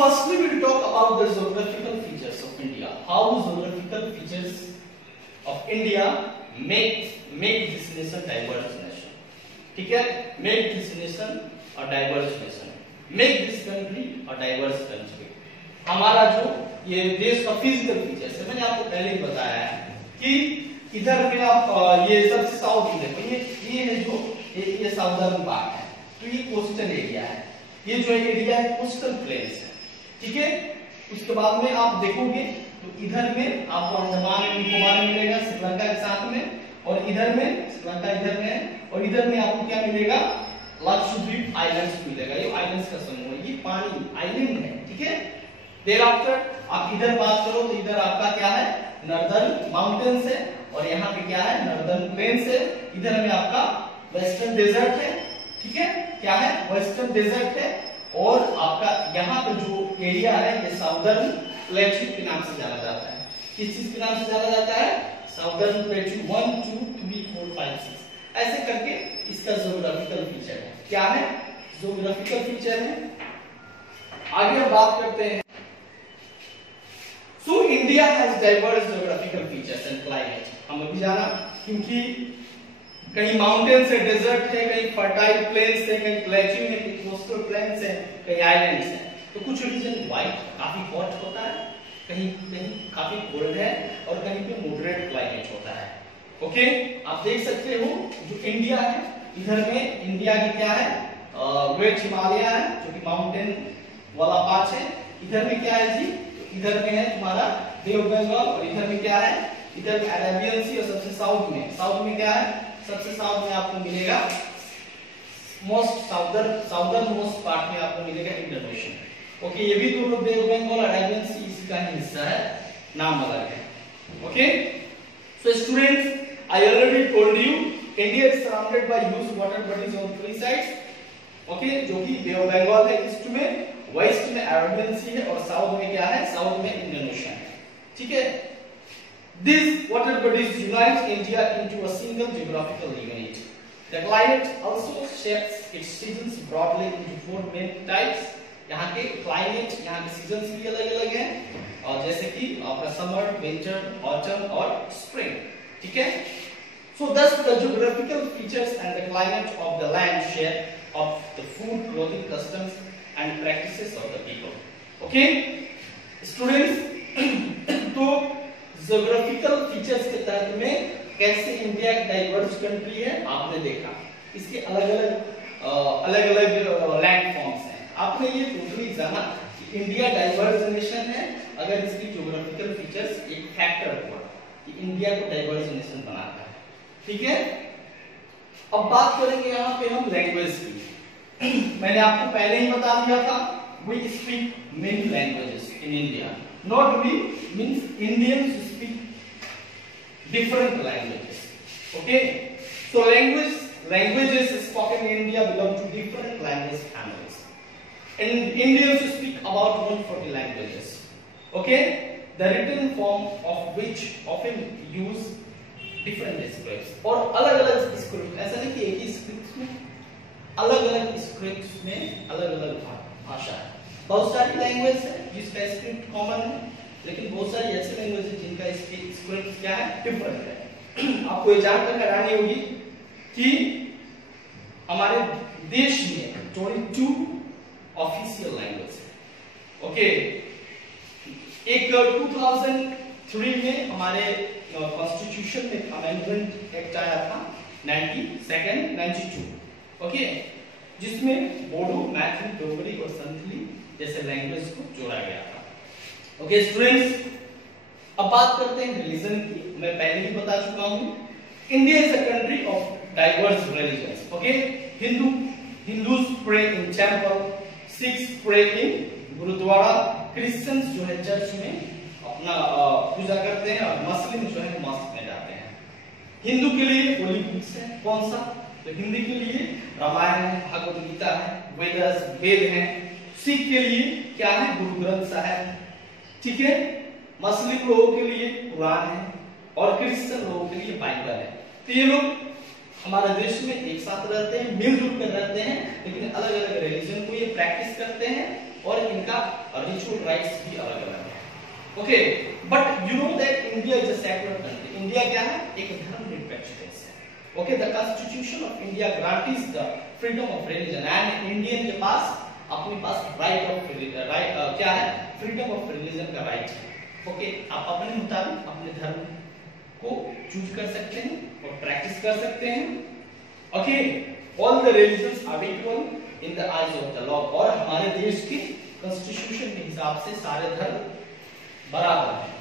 firstly we will talk about the geographical features of India. How geographical features of India make this nation diverse nation. ठीक है, make this nation a diverse nation, make this country a diverse country. हमारा जो ये देश का physical features है, मैंने आपको पहले ही बताया है कि इधर में आप ये सबसे साउथ में देखो, ये है जो ये साउदर्न पार्ट है, तो ये कोस्टल एरिया है, ये जो एरिया है कोस्टल प्लेन्स है, ठीक है। उसके बाद में आप देखोगे तो इधर में आपको अंडमान एंड निकोबार मिलेगा श्रीलंका के साथ में, और इधर में श्रीलंका इधर में है, और इधर में आपको क्या मिलेगा, लक्षद्वीप आइलैंड्स मिलेगा। ये आइलैंड्स का समूह है, ये पानी आइलैंड है, ठीक है। देयर आफ्टर आप इधर बात करो तो इधर आपका क्या है, नॉर्दर्न माउंटेन्स है, और यहाँ पे क्या है, नॉर्दर्न प्लेन्स है। इधर में आपका वेस्टर्न डेजर्ट है, ठीक है, क्या है, वेस्टर्न डेजर्ट है। और आपका यहाँ पे जो एरिया है ये साउदर्न प्लेट्यू के नाम से जाना जाता है। किस चीज के नाम से जाना जाता है, साउदर्न प्लेट्यू 1 2 3 4 5 6 ऐसे करके इसका ज्योग्राफिकल फीचर है। क्या है, ज्योग्राफिकल फीचर है। आगे हम बात करते हैं। So India has diverse geographical features and climate. हम अभी जाना, क्योंकि कहीं माउंटेन्स है, डेजर्ट है, कहीं फर्टाइल प्लेन्स है, कहीं प्लेट्यू है, कहीं कोस्टल प्लेन्स है, कहीं आइलैंड्स है। तो कुछ रीजन व्हाइट काफी हॉट होता है, कहीं कहीं काफी कोल्ड है, और कहीं पे मॉडरेट क्लाइमेट होता है। ओके, आप देख सकते हो जो इंडिया है, इधर में इंडिया की क्या है, ग्रेट हिमालय है जो कि माउंटेन वाला पार्ट है। इधर में क्या है जी, तो इधर में है तुम्हारा बे ऑफ बंगाल, और इधर में क्या है, इधर में अरेबियन सी, और सबसे साउथ में क्या है, सबसे साउथ में आपको मिलेगा मोस्ट साउदर्न मोस्ट पार्ट में आपको मिलेगा इंडियन ओशन। ओके, ये भी दोनों बे ऑफ बंगाल अरेबियन सी इसी का ही हिस्सा है, नाम अलग है। Okay, so students, I already told you India is surrounded by huge water bodies on 3 sides. Okay, जो कि बे ऑफ बंगाल है ईस्ट में, वेस्ट में अरेबियन सी है, और साउथ में क्या है, साउथ में इंडियन ओशन है, ठीक है। These water bodies unite India into a single geographical unit. The climate also shapes its seasons broadly into 4 main types. यहाँ के climate, यहाँ के seasons भी अलग-अलग हैं, और जैसे कि आपका summer, winter, autumn और spring, ठीक है। So thus the geographical features and the climate of the land shape of the food, clothing, customs and practices of the people. Okay, students, तो ज्योग्राफिकल फीचर्स के तहत में कैसे इंडिया एक diverse country है आपने देखा। इसके अलग अलग लैंड फॉर्म्स हैं। आपने ये टोटली जाना कि इंडिया डाइवर्स नेशन है अगर इसकी ज्योग्राफिकल फीचर्स एक फैक्टर हुआ कि इंडिया को डाइवर्स नेशन बनाता है, ठीक है। अब बात करेंगे यहाँ पे हम लैंग्वेज की। मैंने आपको पहले ही बता दिया था, we speak many languages in India. Not we means Indians speak different languages. Okay, so languages spoken in India belong to different language families, and Indians speak about 140 languages. Okay, the written form of which often use different scripts. और अलग-अलग script, ऐसा नहीं कि एक ही script में, अलग-अलग script में अलग-अलग भाषा है। बहुत सारी लैंग्वेज है जिसका स्क्रिप्ट कॉमन है, लेकिन बहुत सारी ऐसी लैंग्वेज है जिनका स्क्रिप्ट क्या है, डिफरेंट है। आपको ये जानकर हैरानी होगी कि हमारे देश में 22 ऑफिशियल लैंग्वेज है। ओके, एक 2003 में हमारे कॉन्स्टिट्यूशन में अमेंडमेंट एक्ट आया था 92। ओके, जिसमें बोडो, मैथिली, डोगरी और संथली जैसे लैंग्वेज को जोड़ा गया था। ओके स्टूडेंट्स, अब बात करते हैं रिलीजन की। मैं पहले ही बता चुका हूं, India is a country of diverse religions. Okay, Hindus pray in temple, Sikhs pray in gurdwara, Christians जो है चर्च में अपना पूजा करते हैं, और मुस्लिम जो है मस्जिद में जाते हैं। हिंदू के लिए होली बुक्स है, कौन सा, तो हिंदी के लिए रामायण है, भगवद गीता है, वेद हैं। सिख के लिए क्या है, गुरु ग्रंथ साहिब, ठीक है। मुस्लिम लोगों के लिए कुरान है, और क्रिश्चियन लोगों के लिए बाइबल है। तो ये लोग हमारे देश में एक साथ रहते हैं, मिलजुल कर रहते हैं, लेकिन अलग अलग रिलीजन को ये प्रैक्टिस करते हैं, और इनका रिचुअल राइट्स भी अलग अलग है। Okay, but you know that India is a secular country. India क्या है? एक धर्मनिरपेक्ष देश है। Okay, the constitution of India grants the freedom of religion and Indian के पास अपने पास राइट ऑफ क्या है? फ्रीडम ऑफ रिलीजन का राइट है। ओके, आप अपने मुताबिक अपने धर्म को चूज कर सकते हैं और प्रैक्टिस कर सकते हैं। Okay, all the religions are equal in the eyes of the law. और हमारे देश के कॉन्स्टिट्यूशन के हिसाब से सारे धर्म बराबर हैं।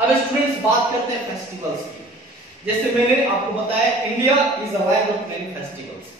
अब स्टूडेंट्स बात करते हैं फेस्टिवल्स की। जैसे मैंने आपको बताया, India is a land of many festivals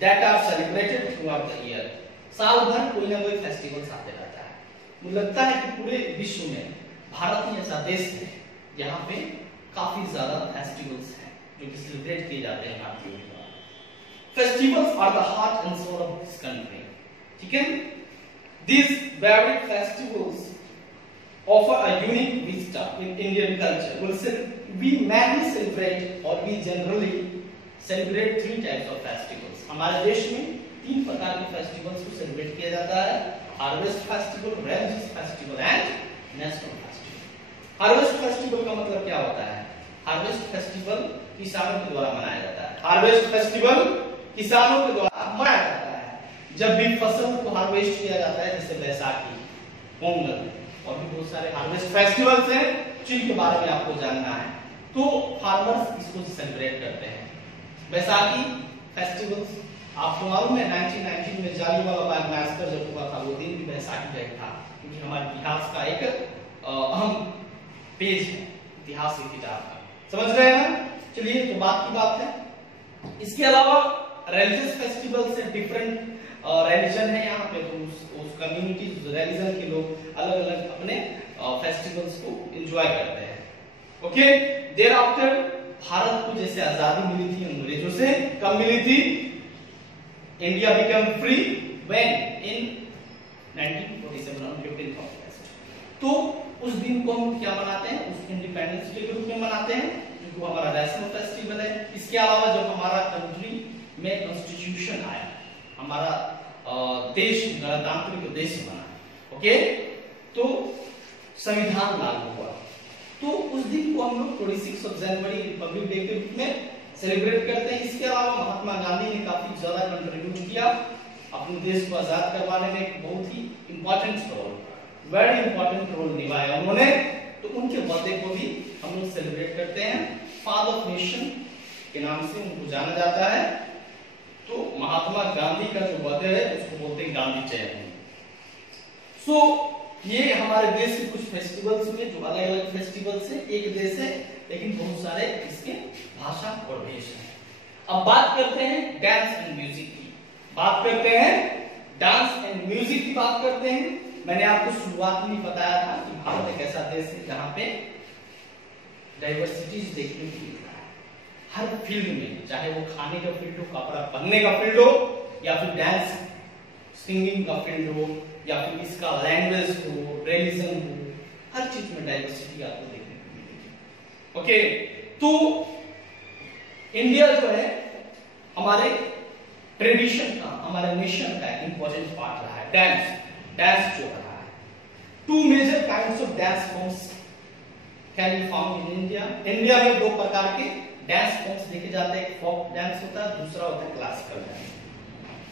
that are celebrated throughout the year. साल भर कोई ना कोई फेस्टिवल्स आते रहता है। मुझे लगता है कि पूरे विश्व में भारत ही ऐसा देश है जहां पे काफी ज्यादा फेस्टिवल्स हैं जो कि सेलिब्रेट किए जाते हैं भारतीयों द्वारा। Festivals are the heart and soul of this country. ठीक है, these varied festivals offer a unique vista in Indian culture. We mainly celebrate or we generally celebrate 3 types of festivals. हमारे देश में 3 प्रकार के फेस्टिवल्स को सेलिब्रेट किया जाता है: harvest festival, religious festival and national festival. Harvest festival का मतलब क्या होता है? हार्वेस्ट फेस्टिवल किसानों के द्वारा मनाया जाता है। हार्वेस्ट फेस्टिवल किसानों के द्वारा मनाया जाता है जब भी फसल को हार्वेस्ट किया जाता है, जैसे बैसाखी, पोंगल और भी बहुत सारे हार्वेस्ट फेस्टिवल्स हैं जिनके बारे में आपको जानना है। तो फार्मर्स इसको सेलिब्रेट करते हैं। बैसाखी फेस्टिवल्स आपको मालूम है 1919 में जालियांवाला बाग मैसेकर जब हुआ था, वो दिन भी बैसाखी डे था, क्योंकि हमारे इतिहास का एक अहम पेज है इतिहास की किताब का। समझ रहे हैं ना? चलिए, तो बात की बात है। इसके अलावा रिलीजियस फेस्टिवल से डिफरेंट रिलीजन है यहाँ पे, तो उस कम्युनिटी रिलीजन के लोग अलग अलग अपने फेस्टिवल्स को एंजॉय करते हैं। ओके, देयर आफ्टर भारत को जैसे आजादी मिली थी अंग्रेजों से, कब मिली थी? India become free when in 1947 on 15th of August। तो उस दिन को हम क्या मनाते हैं? उस इंडिपेंडेंस डे के रूप में मनाते हैं, जो हमारा नेशनल फेस्टिवल है। इसके अलावा जब हमारा कंट्री में कॉन्स्टिट्यूशन आया, हमारा देश गणतांत्रिक देश बना, ओके, तो संविधान लागू हुआ, तो उस दिन को हम लोग 26 जनवरी रिपब्लिक डे के रूप में सेलिब्रेट करते हैं। इसके अलावा महात्मा गांधी ने काफी ज्यादा कंट्रीब्यूट किया अपने देश को आजाद करवाने में, एक बहुत ही important role, very important role निभाया उन्होंने। तो उनके बर्थडे को भी हम लोग सेलिब्रेट करते हैं। फादर ऑफ नेशन के नाम से उनको जाना जाता है। तो महात्मा गांधी का जो बर्थडे है उसको बोलते हैं गांधी जयंती। सो ये हमारे देश के कुछ फेस्टिवल्स में, जो अलग अलग फेस्टिवल्स है, एक देश है लेकिन बहुत सारे इसके भाषा और भेष है। अब बात करते हैं डांस एंड म्यूजिक की। बात करते हैं डांस एंड म्यूजिक की बात करते हैं। मैंने आपको शुरुआत में बताया था कि भारत एक ऐसा देश है जहां पे डाइवर्सिटीज देखने को मिलता है हर फील्ड में, चाहे वो खाने का फील्ड हो, कपड़ा पहनने का फील्ड हो, या फिर डांस सिंगिंग का फील्ड हो, या फिर इसका लैंग्वेज हो, रिलीजन हो, हर चीज में डाइवर्सिटी आपको देखने को मिलेगी। ओके, तो इंडिया जो है हमारे ट्रेडिशन का, हमारे नेशन का इंपॉर्टेंट पार्ट रहा है डांस जो रहा है। 2 major kinds of dance forms can be found in India. India में 2 प्रकार के डांस फॉर्म्स देखे जाते हैं, एक फोक डांस होता है, दूसरा होता है क्लासिकल डांस।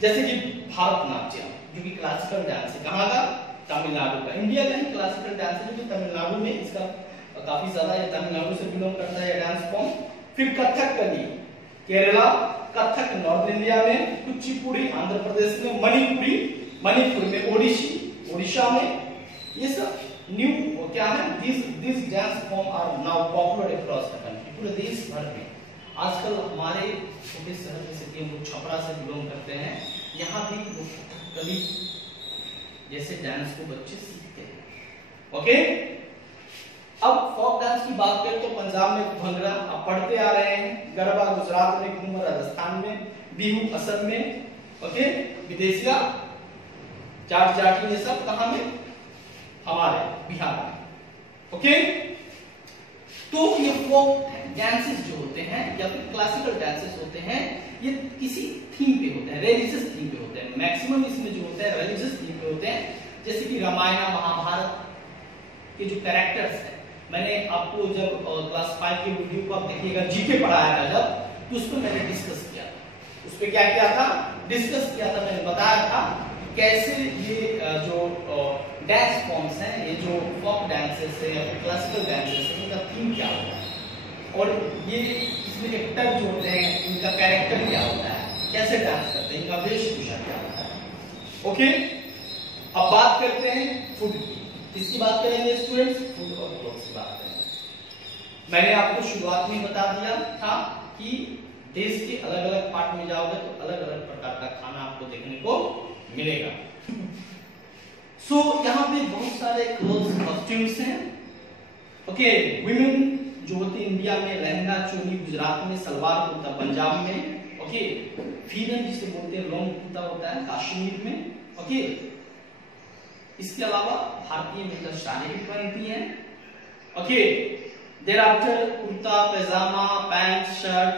जैसे कि भारतनाट्यम जो कि क्लासिकल डांस है, कहां का? तमिलनाडु का। इंडिया का ही क्लासिकल डांस है, जो कि तमिलनाडु में इसका काफी ज्यादा, ये तमिलनाडु से बिलोंग करता है डांस फॉर्म। फिर कथकली केरला, कथक नॉर्थ इंडिया में, कुचिपुड़ी आंध्र प्रदेश में, मणिपुर में, ओडिशा में, ये सब न्यू क्या है? This dance form are now popular across the country. पूरे देश भर में आजकल हमारे छोटे शहर जैसे कि हम छपरा से बिलोंग करते हैं, यहाँ भी कथकली जैसे डांस को बच्चे सीखते हैं। ओके, अब फोक डांस की बात करें तो पंजाब में भंगड़ा आप पढ़ते आ रहे हैं, गरबा गुजरात में, घूमर राजस्थान में, बिहू असम में, ओके, विदेशिया जाट जाटी ये सब कहां में? हमारे बिहार में। ओके, तो ये फोक डांसेस जो होते हैं या फिर क्लासिकल डांसेस होते हैं, ये किसी थीम पे होते हैं, रिलीजियस थीम पे होते हैं। मैक्सिमम इसमें जो होता है रिलीजियस थीम पे होते हैं, जैसे कि रामायण महाभारत के जो कैरेक्टर्स हैं, मैंने आपको जब क्लास 5 के वीडियो को आप देखिएगा, जीके पढ़ाया था जब, तो उस पर मैंने डिस्कस किया था। उस पर क्या किया था, डिस्कस किया था, मैंने बताया था कैसे ये जो डांस फॉर्म्स हैं, ये जो फोक डांसेस है या फिर क्लासिकल डांसेस है, इनका थीम क्या होता है और ये इसमें एक्टर जो होते हैं इनका कैरेक्टर क्या होता है, कैसे डांस करते हैं, इनका वेशभूषा क्या होता है। ओके, अब बात करते हैं फूड की। किसकी बात करेंगे स्टूडेंट्स, फूड और क्लोथ्स की बात करेंगे। मैंने आपको शुरुआत में बता दिया था कि देश के अलग अलग पार्ट में जाओगे तो अलग अलग प्रकार का खाना आपको देखने को मिलेगा। सो यहाँ पे बहुत सारे क्लोथ्स कॉस्ट्यूम्स हैं। ओके, विमेन जो होती है इंडिया में लहंगा चोली, गुजरात में सलवार कुर्ता, पंजाब में ओके, फीरन जिसे बोलते हैं लॉन्ग कुर्ता होता है कश्मीर में। ओके, इसके अलावा भारतीय महिला साड़ी भी पहनती हैं। Okay, there after kurta pyjama pant shirt,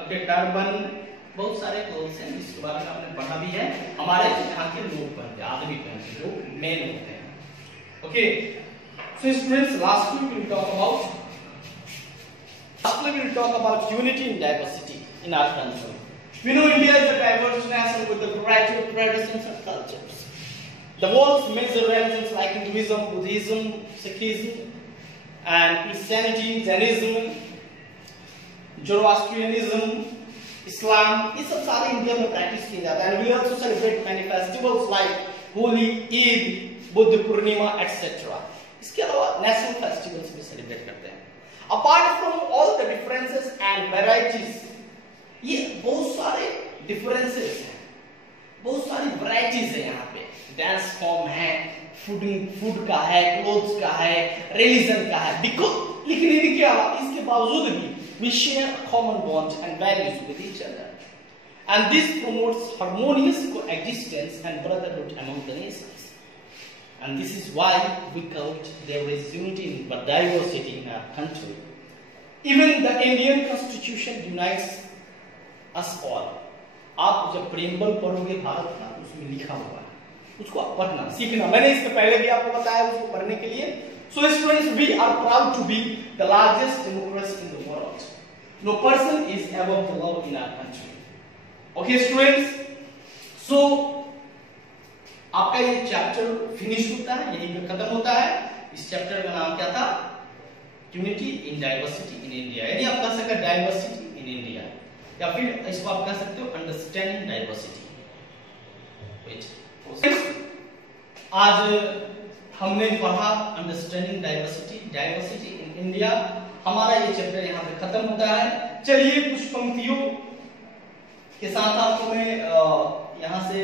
okay, turban, बहुत सारे क्लोथ्स हैं जिसके बारे में आपने पढ़ा भी है। हमारे यहाँ के लोग पहनते हैं, आदमी पहनते हैं, जो मेन होते हैं। Okay, so students, last we will talk about unity in diversity in our country. We know India is a diverse nation with a variety of traditions and cultures. The world's major religions like Hinduism, Buddhism, Sikhism, and Christianity, Jainism, Zoroastrianism, Islam, ये सब सारे India में practice किए जाते हैं। And we also celebrate many festivals like Holi, Eid, Buddha Purnima, etc. इसके अलावा national festivals भी सेलिब्रेट करते हैं। Apart from all the differences and varieties, ये बहुत सारे डिफरेंसेस हैं, बहुत सारी वैरायटीज है यहाँ पे। डांस फॉर्म है, फूड का है, क्लोथ्स का है, रिलीजन का है, बिकॉज लेकिन इनके अलावा इसके बावजूद भी we share a common bond and values with each other, and this promotes harmonious coexistence and brotherhood among the nations, and this is why we call it there is unity in diversity in our country. Even the Indian Constitution unites us all. आप जब preamble पढ़ोगे भारत का, उसमें लिखा हुआ है, उसको आप पढ़ना सीखना। मैंने इससे पहले भी आपको बताया उसको पढ़ने के लिए। So students, we are proud to be the largest democracy in the world. No person is above the law in our country. Okay students, so आपका ये चैप्टर फिनिश होता है, यही पे खत्म होता है। इस चैप्टर का नाम क्या था, unity in diversity in India, यानी आप कह सकते हैं डाइवर्सिटी इन इंडिया, या फिर इसको आप कह सकते हो अंडरस्टैंडिंग डाइवर्सिटी। आज हमने पढ़ा अंडरस्टैंडिंग डाइवर्सिटी इन इंडिया। हमारा ये चैप्टर यहाँ पे खत्म होता है। चलिए कुछ पंक्तियों के साथ आपको मैं यहाँ से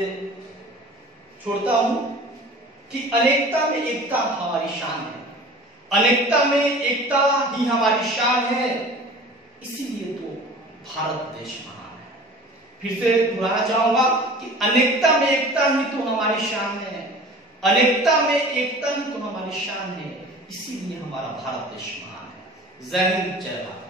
छोड़ता हूं कि अनेकता में एकता हमारी शान है, अनेकता में एकता ही हमारी शान है, इसीलिए तो भारत देश महान है। फिर से दोहराना चाहूंगा कि अनेकता में एकता ही तो हमारी शान है, अनेकता में एकता ही तो हमारी शान है, इसीलिए हमारा भारत देश महान है। जय हिंद, जय भारत।